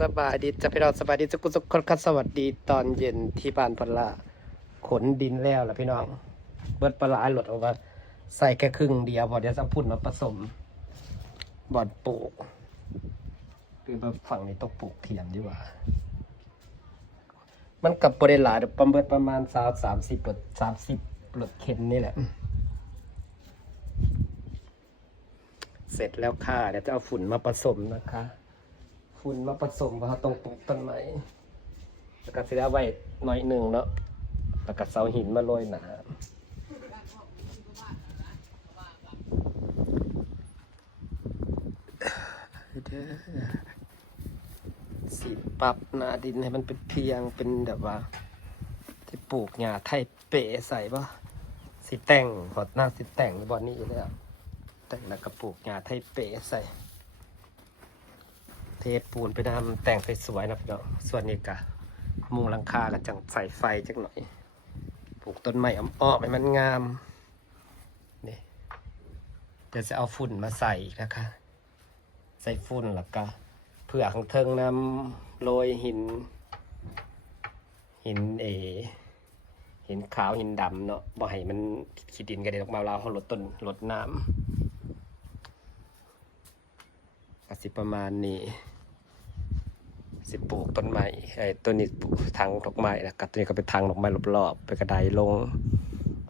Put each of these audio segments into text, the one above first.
สบายดีจะไปเราสบายดีสุกุสุขคนคัดสวัสดีตอนเย็นที่บ้านพลาขนดินแล้วล่ะพี่น้อง เบิดปลาหลดออกมาใส่แค่ครึ่งเดียวพอเดี๋ยวจะพุ่นมาผสม บอดปลูกคือมาฝั่งนี้ต้องปลูกเทียมดีกว่า มันกับบริหลายเดี๋ยวประเมินประมาณสามสามสิบหลดสามสิบหลดเข็นนี่แหละ เสร็จแล้วค่ะเดี๋ยวจะเอาฝุ่นมาผสมนะคะ ฝุ่นมาผสมว่าตรงปลูกต้นไม้แล้วก็เสร็จแล้วไว้หน่อยหนึ่งเนาะแล้วก็เสาหินมาโรยหนาสีปรับหนาดินให้มันเป็นเพียงเป็นแบบว่า ที่ปลูกหญ้าไทยเป๋ใส่ป่ะสีแต่งหอดหน้าสีแต่งบอนนี้อยู่แล้วแต่งแล้วก็ปลูกหญ้าไทยเป๋ใส่ เทปูนไปทำแต่งไปสวยนะพี่น้องส่วนนี้กะมุงหลังคากับจังใส่ไฟจักหน่อยปลูกต้นไม้อ้อมๆให้มันงามนี่เดี๋ยวจะเอาฝุ่นมาใส่อีกนะคะ ใส่ฝุ่นแล้วก็เพื่อข้างเทิงนำโรยหิน หินเอหินขาวหินดำเนาะบ่ให้มันขีดดินกระเด็นออกมาเราเขาลดต้นลดน้ำกสิประมาณนี้ สิปลูกต้นไม้ไอ้ต้นนี้ปลูกทางดอกไม้แล้วก็ตัวนี้ก็เป็นทางดอกไม้รอบๆไปกระไดลง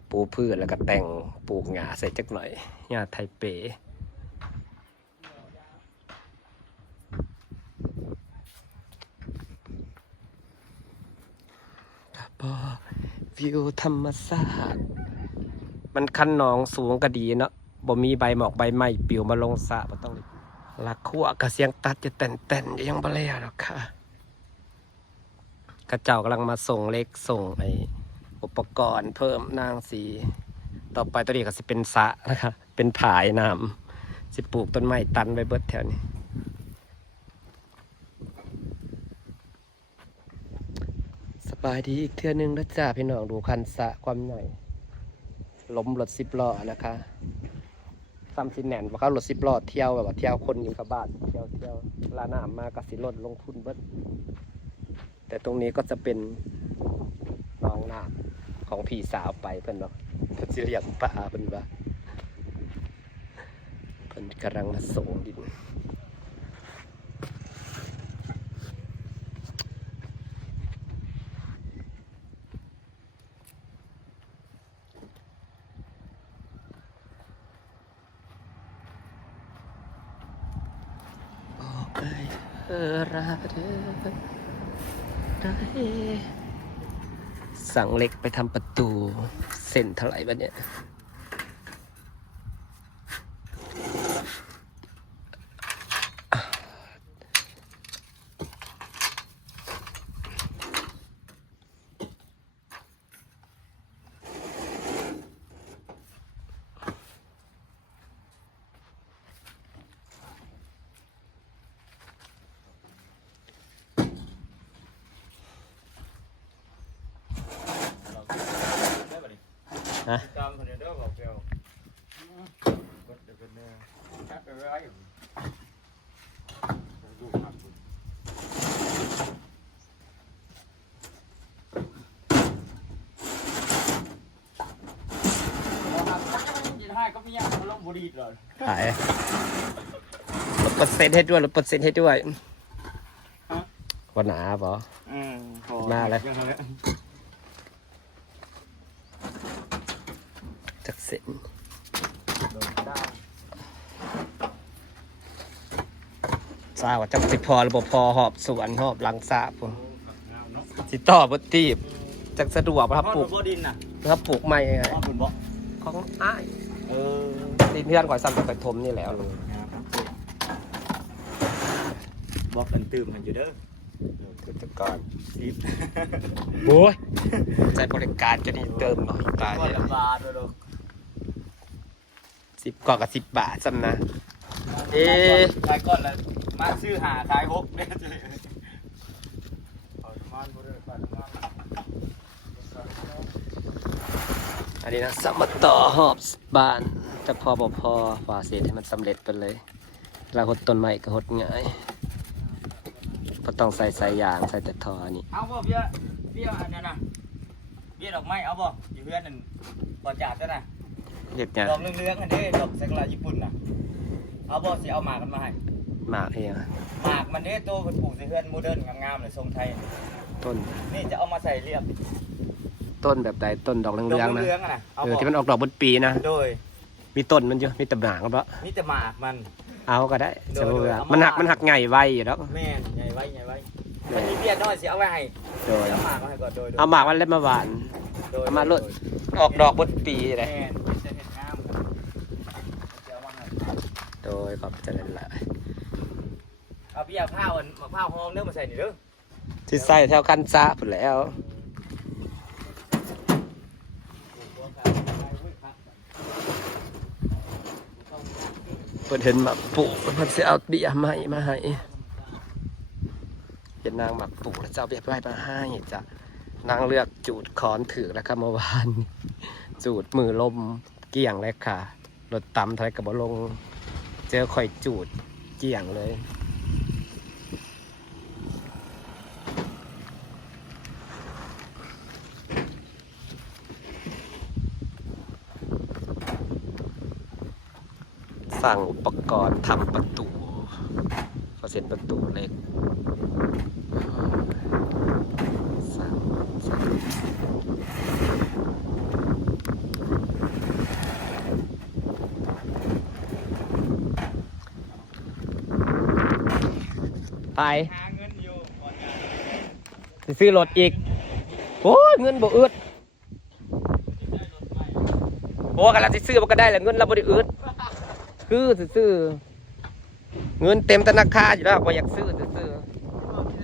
ปูพืชแล้วก็แต่งปลูกหญ้าใส่จักหน่อยหญ้าไทเปบอวิวธรรมศาตร์มันคันหนองสูงก็ดีเนาะบ่มีใบหมอกใบไม้ปิวมาลงสระบ่ต้อง ลักขั้วกับเสียงตัดจะเต้นเต้นยังบ่แล้วหรอกค่ะ กระเจ้ากำลังมาส่งเล็กส่งไออุปกรณ์เพิ่มนางสี ต่อไปตัวนี้ก็สิเป็นสะนะคะเป็นผายน้ำสิปลูกต้นไม้ตันไว้เบิดแถวนี้สบายดีอีกเทื่อนึงนะจ้าพี่น้องดูคันสะความหน่อยล้มรถสิบล้อนะคะ ซ้ำสิแน่นว่าเขารถสิบล้อเที่ยวแบบว่าเที่ยวคนอยู่กับบ้านเที่ยวเที่ยวลาหน้ามาก็สิลดลงทุนเบิดแต่ตรงนี้ก็จะเป็นน้องน้ำของพี่สาวไปเพิ่นเนาะเพิ่นสิเลี้ยงปลาเพิ่นว่าเพิ่นกำลังมาส่งดินบอกเอ้ยเธอ รักเดสั่งเล็กไปทำประตู เส้นเท่าไหร่บ้เนี่ย ฮะตามคนเดียวบอกเดียวก็จะเป็นเนี่ยชักไปไว้ดูครับยินให้ก็ไม่ยากมันลงบุรีเลยขายลดเปอร์เซ็นต์ให้ด้วยลดเปอร์เซ็นต์ให้ด้วยวันหนาปะอืมมาเลย จากเส้นทราบว่าจักสิพอหรือบ่พอหอบสวนหอบหลังสาบผมสิต่อบตีบจักสะดวกบ่ครับพ่อปลูกบ่ดินน่ะครับปลูกใหม่ไงพ่อบุญบ่ของอ้ายเออดินเพื่อนก่อยซ้ำจะไปทมนี่แหล้วบอกกันตื่มมันอยู่เด้อคือแตะก่อนสิบโอ้ยใจบริการจะดีเติมหน่อยตายก่อนแล้วลำบากด้วย สิบกว่ากับสิบบาทซ้ำนะ เอ๊ะขายก่อนแล้วมาซื้อหาขายหกเนี่ยเอาประมาณบ่ได้ขายประมาณอันนี้นะสมตต่อหอบบ้านจะพอบ่พอฝ่าเสียให้มันสำเร็จไปเลยเราหดต้นไม้ก็หดง่ายผก็ต้องใส่สายยางใส่แต่ทอนี่เอาบ่เบี้ยเบี้ยอันนั้นน่ะเบี้ยดอกไม้เอาบ่อยู่เพื่อนนั่นบ่จัดซะน่ะ เฮ็ดหยังดอกเหลืองๆอันนี้ดอกซากุระญี่ปุ่นน่ะ เอาบ่สิเอาหมากมันมาให้ หมากเองหมากมันเด้โตเพิ่นปลูกใส่เฮือนโมเดิร์นงามๆเลยทรงไทย ต้น นี่จะเอามาใส่เรียบต้นแบบใดต้นดอกดเหอกลืองๆนะเหลืองๆอะนะเอาเออบ่ที่มันออกดอกบนปีนะ โดย มีต้นมันอยู่มีแต่หมากก็บ่มีแต่หมากมัน เอาก็ได้โดจะยบ่โดยว่าเอามามั มันหักมันหักใหญ่ไวอยู่แล้วแม่นใหญ่ไว้ใหญ่ไว้มันมีเบี้ยน้อยสิเอาไว้ให้โดยเอาหมากมาให้ก่อนโดยโดยเอาหมากมันเล็บมาหวาน โดยเอามาโลดโยออกดอกบนปีเลยแม่นจะเห็ดงามครับจะเอามาให้ โดยขอบใจหลายเอาเบี้ยผ้าวันมะพร้าวหอมเนื้อมาใส่นี่เด้อที่ใส่แถวคันซะพุ่นแล้วเพิ่นเห็นหมักปลูกเพิ่นสิเอาเบี้ยใหม่มาให้เห็นนางหมักปลูกแล้วจะเอาเบี้ยใหม่มาให้จ้ะนางเลือกจูดขอนถือแล้วครับเมื่อวาน จูดมือลมเกี่ยงเลยค่ะรถต่ำเท่าไรกับบลง เจอข่อยจูดเกี่ยงเลย สั่งอุปกรณ์ทำประตูฟาเสร็จประตูเล็กสั่งสั่ง ไปหาเงินอยู่ก่อนจะสิซื้อรถอีก โอ้ยเงินบ่อึดโอ้กำลังสิซื้อมันก็ได้แหละเงินเราบ่ได้อึดคือสิซื้อเงินเต็มธนาคารอยู่แล้วบ่อยากซื้อซื้อ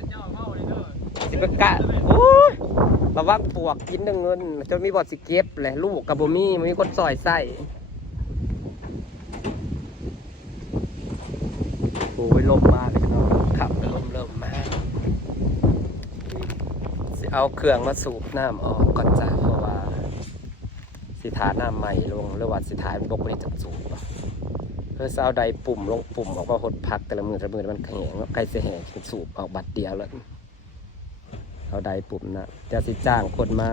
เจ้าเมาเลยเด้อสิไปกะโอ้ยระวังปวกกินเด้อเงินจนมีบ่สิเก็บแหละลูกกับบ่มีมันมีคนซอยใส่โอ้ยลมมาเลยเนาะขับแล้วลมเริ่มมาสิ เอาเครื่องมาสูบน้ำออกก่อนจ้ะเพราะว่าสิทาน้ำใหม่ลงหรือว่าสิทาบกนี่จะสูบเพื่อเอาใดปุ่มลงปุ่มออกมาหดพักแต่ละมือแต่ละมือมันแข็งแล้วใกล้จะแห้งสูบออกบัดเดียวแล้วเอาใดปุ่มนะจะสิจ้างคนมา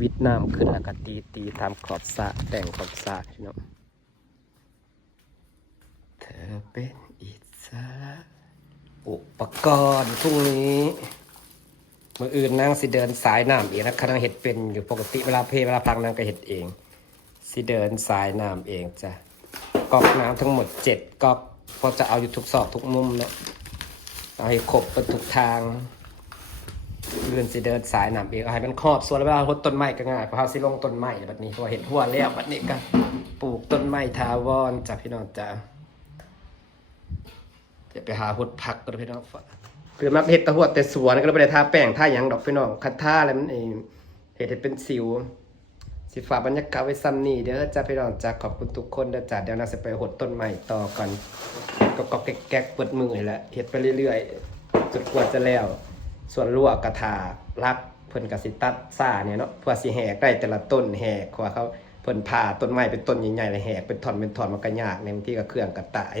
วิดน้ำขึ้นแล้วก็ตีตีตามขอบสะแต่งขอบสะพี่น้องเธอเป็นอิสระอุปกรณ์พรุ่งนี้ มืออื่นนางสิเดินสายน้ำเองนะคณะเห็ดเป็นอยู่ปกติเวลาเพลเวลาพังนางก็เห็ดเอง สิเดินสายน้ำเองจ้ะก๊อกน้ำทั้งหมดเจ็ดก๊อกเพราะจะเอาอยู่ทุกซอกทุกมุมเนาะเอาให้ครบไปทุกทางเลื่อนสิเดินสายหนำเองเอาให้มันครอบส่วนแล้วเวลาหดต้นไม้ก็ง่ายเพราะเขาสิลงต้นไม้แบบนี้เพราะว่าเห็นหัวแล้วแบบนี้ก็ปลูกต้นไม้ทาวรจ้ะพี่น้องจ้ะเดี๋ยวไปหาหดพักกันพี่น้องฝาก คือมักเห็ดตะหวดแต่สวนก็เลยไปทาแป้งทาหยังดอกพี่น้องคัดท่าอะไรมันเองเห็ดให้เป็นสิว สิฝาบรรยากาศไว้ซ้ำนี่เด้อจ้าพี่น้องจ้าขอบคุณทุกคนเด้อจ้าเดี๋ยวน่าจะไปหดต้นไม้ต่อกันก็ก็แก๊กๆเปิดมือนี่แหละเห็ดไปเรื่อยๆจนกว่าจะแล้ว ส่วนลวกกระถารักเพิ่นกสิตัดซ่าเนี่ยเนาะเพื่อสิแหกได้แต่ละต้นแหกเพราะว่าเขาเพิ่นผ่าต้นไม้เป็นต้นใหญ่ๆเลยแหกเป็นท่อนเป็นท่อนมันก็ยากในบางที่ก็เครื่องกระต่าย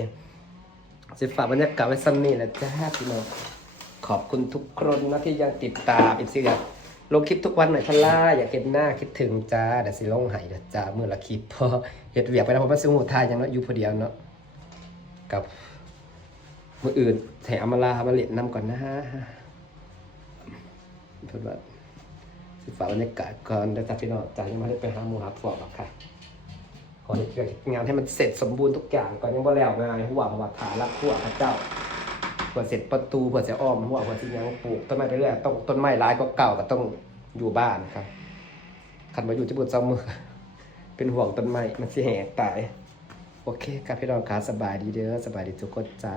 สิฝาบรรยากาศไว้ซ้ำนี่แหละจ้าพี่น้อง ขอบคุณทุกคนนะที่ยังติดตามอีกสิอยากลงคลิปทุกวันหน่อยพล่าอยากเห็นหน้าคิดถึงจ้าเดี๋ยวสิลงให้เด้อจ้าเมื่อละคลิปพอเฮ็ดเวียกไปแล้วผมว่าสิหูทายยังเนาะอยู่ผู้เดียวเนาะกับมืออื่นแถมมาลามาเล่นน้ำก่อนนะฮะเพื่อนว่าสิฝากบรรยากาศก่อนแล้วจาพี่น้องจายังมาได้ไปหาหมูหาพวกหรอกค่ะขอให้เกิดงานให้มันเสร็จสมบูรณ์ทุกอย่างก่อนยังบ่แล้วงานหัวประวัติฐานรักหัวพระเจ้า เพื่อเสร็จประตูเพื่อจะอ้อมหัวเพื่อที่ยังปลูกต้นไม้ไปเรื่อยต้องต้นไม้ร้ายก็เก่าก็ต้องอยู่บ้านครับขันมาอยู่จะปวดเจ้ามือเป็นห่วงต้นไม้มันสิแหกตาย โอเคครับพี่น้องขาสบายดีเด้อสบายดีทุกคนจ้า